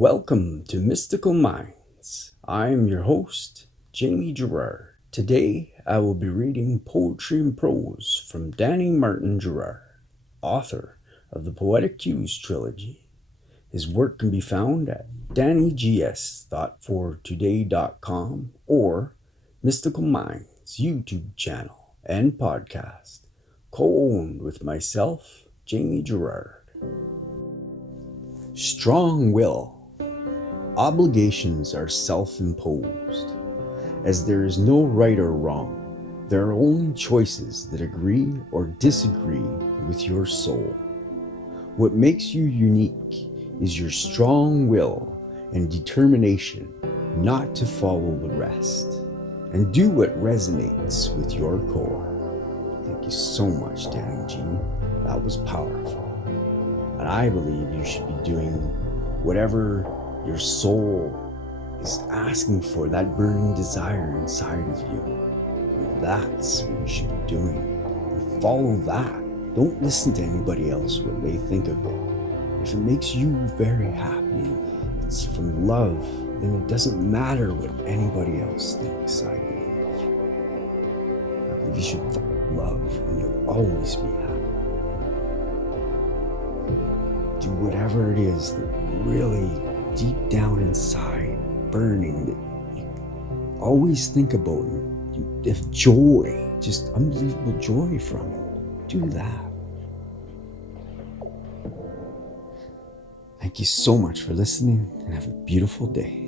Welcome to Mystical Minds. I am your host, Jamie Gerard. Today I will be reading poetry and prose from Danny Martin Gerard, author of the Poetic Cues trilogy. His work can be found at dannygs.fortoday.com or Mystical Minds YouTube channel and podcast, co-owned with myself, Jamie Gerard. Strong will. Obligations are self-imposed. As there is no right or wrong, there are only choices that agree or disagree with your soul. What makes you unique is your strong will and determination not to follow the rest, and do what resonates with your core. Thank you so much, Danny G. That was powerful. And I believe you should be doing whatever your soul is asking for, that burning desire inside of you. That's what you should be doing. And follow that. Don't listen to anybody else, what they think of it. If it makes you very happy, it's from love, then it doesn't matter what anybody else thinks, I believe. I believe you should follow love and you'll always be happy. Do whatever it is that really deep down inside, burning, that you always think about, and if joy, just unbelievable joy from it, do that. Thank you so much for listening, and have a beautiful day.